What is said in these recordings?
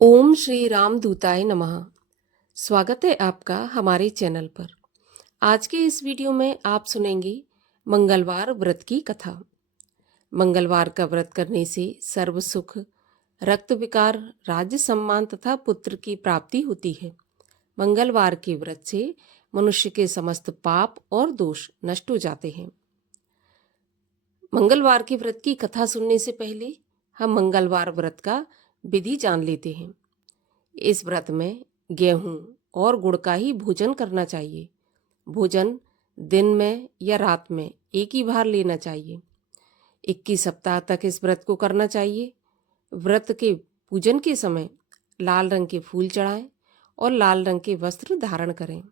ओम श्री राम दूताय नमः। स्वागत है आपका हमारे चैनल पर। आज के इस वीडियो में आप सुनेंगे मंगलवार व्रत की कथा। मंगलवार का व्रत करने से सर्व सुख, रक्त विकार, राज्य सम्मान तथा पुत्र की प्राप्ति होती है। मंगलवार के व्रत से मनुष्य के समस्त पाप और दोष नष्ट हो जाते हैं। मंगलवार के व्रत की कथा सुनने से पहले हम मंगलवार व्रत का विधि जान लेते हैं। इस व्रत में गेहूं और गुड़ का ही भोजन करना चाहिए। भोजन दिन में या रात में एक ही बार लेना चाहिए। 21 सप्ताह तक इस व्रत को करना चाहिए। व्रत के पूजन के समय लाल रंग के फूल चढ़ाएं और लाल रंग के वस्त्र धारण करें।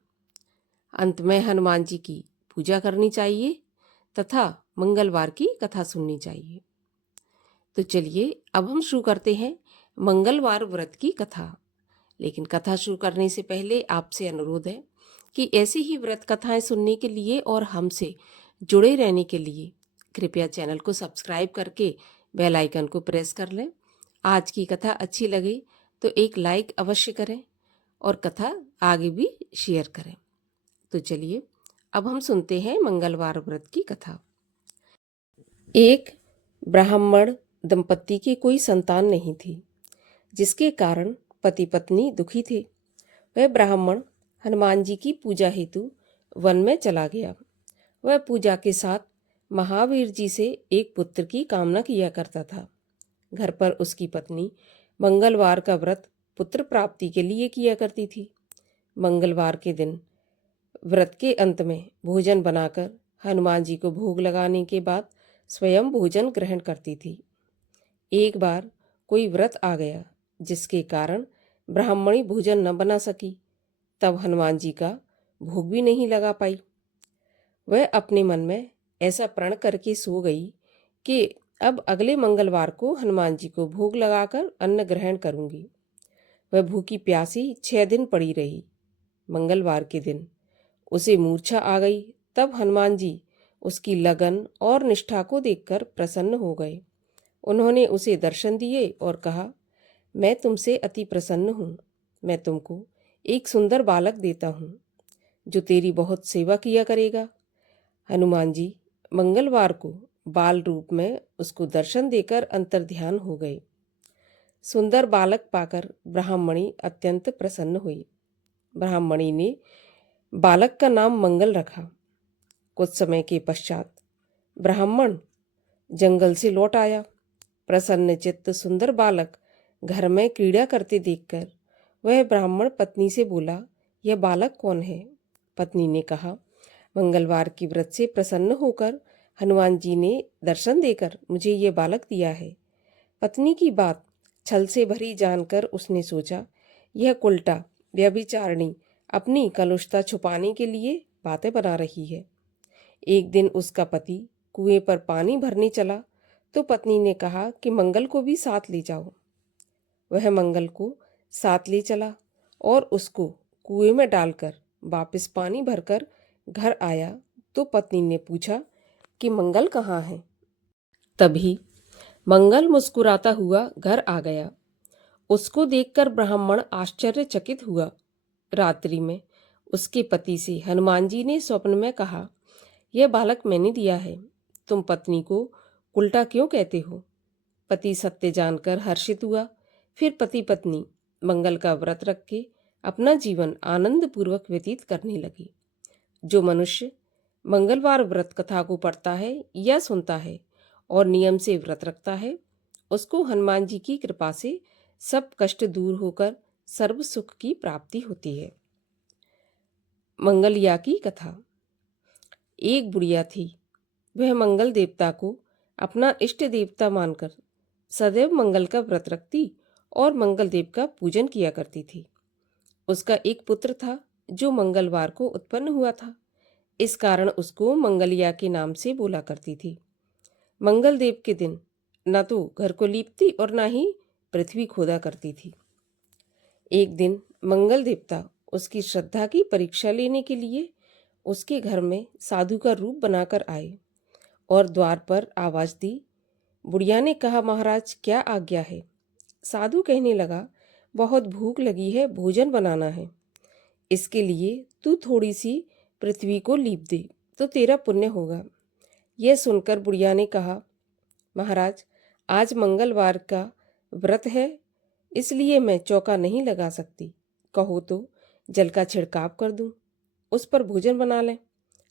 अंत में हनुमान जी की पूजा करनी चाहिए तथा मंगलवार की कथा सुननी चाहिए। तो चलिए अब हम शुरू करते हैं मंगलवार व्रत की कथा। लेकिन कथा शुरू करने से पहले आपसे अनुरोध है कि ऐसी ही व्रत कथाएं सुनने के लिए और हमसे जुड़े रहने के लिए कृपया चैनल को सब्सक्राइब करके बेल आइकन को प्रेस कर लें। आज की कथा अच्छी लगे तो एक लाइक अवश्य करें और कथा आगे भी शेयर करें। तो चलिए अब हम सुनते हैं मंगलवार व्रत की कथा। एक ब्राह्मण दंपत्ति की कोई संतान नहीं थी, जिसके कारण पति पत्नी दुखी थे। वह ब्राह्मण हनुमान जी की पूजा हेतु वन में चला गया। वह पूजा के साथ महावीर जी से एक पुत्र की कामना किया करता था। घर पर उसकी पत्नी मंगलवार का व्रत पुत्र प्राप्ति के लिए किया करती थी। मंगलवार के दिन व्रत के अंत में भोजन बनाकर हनुमान जी को भोग लगाने के बाद स्वयं भोजन ग्रहण करती थी। एक बार कोई व्रत आ गया जिसके कारण ब्राह्मणी भोजन न बना सकी। तब हनुमान जी का भोग भी नहीं लगा पाई। वह अपने मन में ऐसा प्रण करके सो गई कि अब अगले मंगलवार को हनुमान जी को भोग लगाकर अन्न ग्रहण करूंगी। वह भूखी प्यासी 6 दिन पड़ी रही। मंगलवार के दिन उसे मूर्छा आ गई। तब हनुमान जी उसकी लगन और निष्ठा को देखकर प्रसन्न हो गए। उन्होंने उसे दर्शन दिए और कहा, मैं तुमसे अति प्रसन्न हूँ। मैं तुमको एक सुंदर बालक देता हूँ जो तेरी बहुत सेवा किया करेगा। हनुमान जी मंगलवार को बाल रूप में उसको दर्शन देकर अंतर्ध्यान हो गए। सुंदर बालक पाकर ब्राह्मणी अत्यंत प्रसन्न हुई। ब्राह्मणी ने बालक का नाम मंगल रखा। कुछ समय के पश्चात ब्राह्मण जंगल से लौट आया। प्रसन्न चित्त सुंदर बालक घर में क्रीड़ा करते देखकर वह ब्राह्मण पत्नी से बोला, यह बालक कौन है? पत्नी ने कहा, मंगलवार के व्रत से प्रसन्न होकर हनुमान जी ने दर्शन देकर मुझे ये बालक दिया है। पत्नी की बात छल से भरी जानकर उसने सोचा, यह कुलटा व्यभिचारिणी अपनी कलुषता छुपाने के लिए बातें बना रही है। एक दिन उसका पति कुएं पर पानी भरने चला तो पत्नी ने कहा कि मंगल को भी साथ ले जाओ। वह मंगल को साथ ले चला और उसको कुएं में डालकर वापस पानी भरकर घर आया तो पत्नी ने पूछा कि मंगल कहाँ है? तभी मंगल मुस्कुराता हुआ घर आ गया। उसको देखकर ब्राह्मण आश्चर्यचकित हुआ। रात्रि में उसके पति से हनुमान जी ने स्वप्न में कहा, यह बालक मैंने दिया है। तुम पत्नी को उल्टा क्यों कहते हो? पति सत्य जानकर हर्षित हुआ। फिर पति पत्नी मंगल का व्रत रख के अपना जीवन आनंद पूर्वक व्यतीत करने लगे। जो मनुष्य मंगलवार व्रत कथा को पढ़ता है या सुनता है और नियम से व्रत रखता है, उसको हनुमान जी की कृपा से सब कष्ट दूर होकर सर्व सुख की प्राप्ति होती है। मंगलिया की कथा। एक बुढ़िया थी। वह मंगल देवता को अपना इष्ट देवता मानकर सदैव मंगल का व्रत रखती और मंगल देव का पूजन किया करती थी। उसका एक पुत्र था जो मंगलवार को उत्पन्न हुआ था। इस कारण उसको मंगलिया के नाम से बोला करती थी। मंगल देव के दिन न तो घर को लीपती और न ही पृथ्वी खोदा करती थी। एक दिन मंगल देवता उसकी श्रद्धा की परीक्षा लेने के लिए उसके घर में साधु का रूप बनाकर आए और द्वार पर आवाज दी। बुढ़िया ने कहा, महाराज क्या आज्ञा है? साधु कहने लगा, बहुत भूख लगी है, भोजन बनाना है। इसके लिए तू थोड़ी सी पृथ्वी को लीप दे तो तेरा पुण्य होगा। यह सुनकर बुढ़िया ने कहा, महाराज, आज मंगलवार का व्रत है, इसलिए मैं चौका नहीं लगा सकती। कहो तो जल का छिड़काव कर दूं, उस पर भोजन बना लें।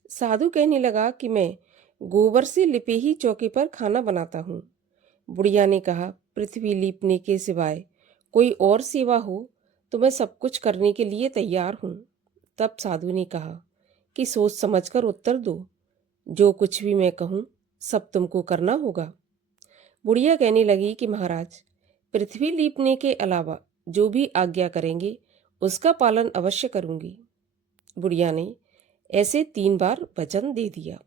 साधु कहने लगा कि मैं गोबर से लिपे ही चौके पर खाना बनाता हूँ। बुढ़िया ने कहा, पृथ्वी लीपने के सिवाय कोई और सेवा हो तो मैं सब कुछ करने के लिए तैयार हूँ। तब साधु ने कहा कि सोच समझकर उत्तर दो, जो कुछ भी मैं कहूँ सब तुमको करना होगा। बुढ़िया कहने लगी कि महाराज, पृथ्वी लीपने के अलावा जो भी आज्ञा करेंगे उसका पालन अवश्य करूंगी। बुढ़िया ने ऐसे 3 बार वचन दे दिया।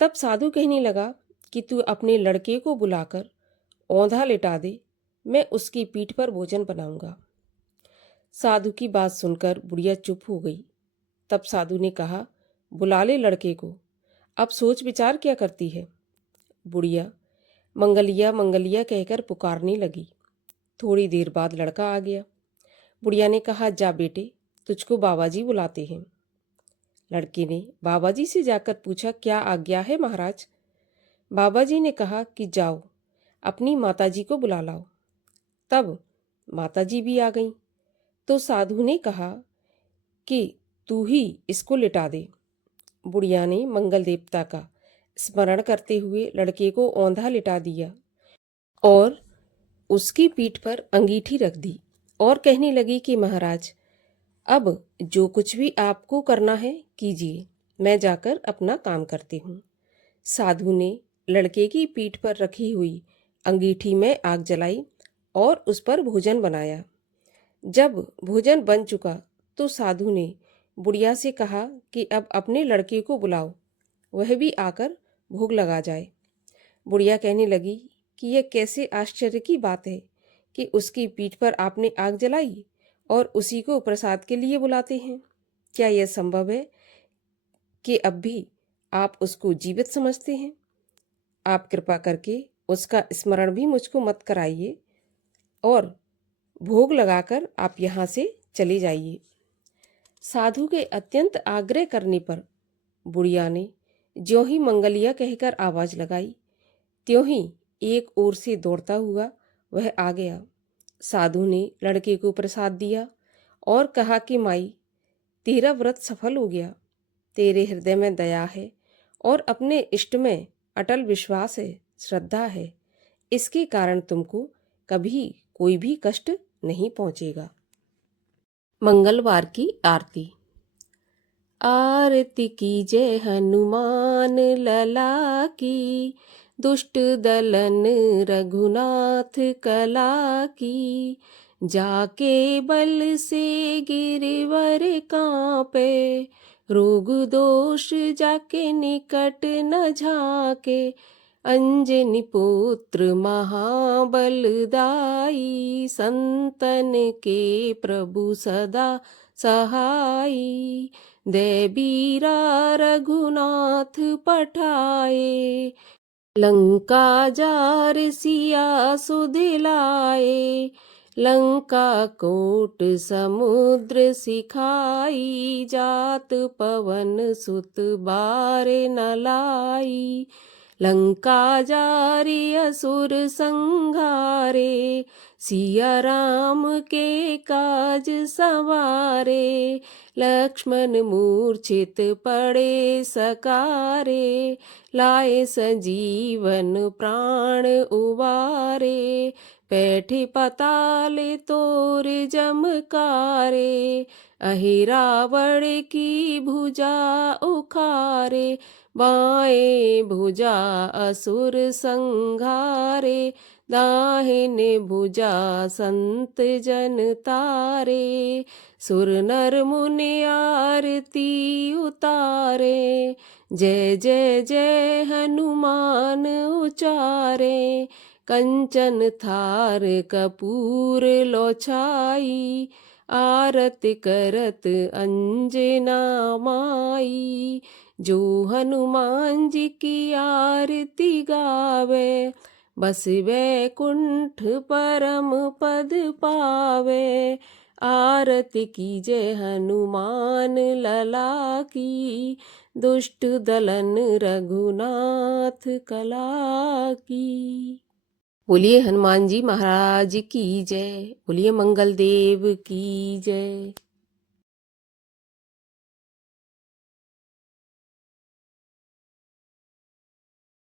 तब साधु कहने लगा कि तू अपने लड़के को बुलाकर औंधा लिटा दे, मैं उसकी पीठ पर भोजन बनाऊंगा। साधु की बात सुनकर बुढ़िया चुप हो गई। तब साधु ने कहा, बुला ले लड़के को, अब सोच विचार क्या करती है। बुढ़िया मंगलिया मंगलिया कहकर पुकारने लगी। थोड़ी देर बाद लड़का आ गया। बुढ़िया ने कहा, जा बेटे, तुझको बाबा जी बुलाते हैं। लड़के ने बाबा जी से जाकर पूछा, क्या आज्ञा है महाराज। बाबा जी ने कहा कि जाओ अपनी माताजी को बुला लाओ। तब माताजी भी आ गईं। तो साधु ने कहा कि तू ही इसको लिटा दे। बुढ़िया ने मंगल देवता का स्मरण करते हुए लड़के को औंधा लिटा दिया और उसकी पीठ पर अंगीठी रख दी और कहने लगी कि महाराज, अब जो कुछ भी आपको करना है कीजिए, मैं जाकर अपना काम करती हूँ। साधु ने लड़के की पीठ पर रखी हुई अंगीठी में आग जलाई और उस पर भोजन बनाया। जब भोजन बन चुका तो साधु ने बुढ़िया से कहा कि अब अपने लड़के को बुलाओ, वह भी आकर भोग लगा जाए। बुढ़िया कहने लगी कि यह कैसे आश्चर्य की बात है कि उसकी पीठ पर आपने आग जलाई और उसी को प्रसाद के लिए बुलाते हैं। क्या यह संभव है कि अब भी आप उसको जीवित समझते हैं? आप कृपा करके उसका स्मरण भी मुझको मत कराइए और भोग लगाकर आप यहाँ से चले जाइए। साधु के अत्यंत आग्रह करने पर बुढ़िया ने ज्यों ही मंगलिया कहकर आवाज लगाई, त्यों ही एक ओर से दौड़ता हुआ वह आ गया। साधु ने लड़के को प्रसाद दिया और कहा कि माई, तेरा व्रत सफल हो गया। तेरे हृदय में दया है और अपने इष्ट में अटल विश्वास है, श्रद्धा है। इसके कारण तुमको कभी कोई भी कष्ट नहीं पहुंचेगा। मंगलवार की आरती। आरती कीजय हनुमान लला की, दुष्ट दलन रघुनाथ कला की। जाके बल से गिरवर कांपे, रोग दोष जाके निकट न झाके। अंजनी पुत्र महाबलदाई, संतन के प्रभु सदा सहाई। दे बीरा रघुनाथ पठाए, लंका जार सिया सुदिलाए। लंका कोट समुद्र सिखाई, जात पवन सुत बार न लाई। लंका जारी असुर संघारे, सिया राम के काज सवारे। लक्ष्मण मूर्छित पड़े सकारे, लाए संजीवन प्राण उबारे। बैठे पताल तोर जमकारे, अहि रावण की भुजा उखारे। बाएं भुजा असुर संघारे, दाहिने भुजा संत जन तारे। सुर नर मुनि आरती उतारे, जय जय जय हनुमान उचारे। कंचन थार कपूर लो छाई, आरत करत अंजना माई। जो हनुमान जी की आरती गावे, बस वैकुंठ परम पद पावे। आरती कीजय हनुमान लला की, दुष्ट दलन रघुनाथ कला की। बोलिए हनुमान जी महाराज की जय। बोलिए मंगल देव की जय।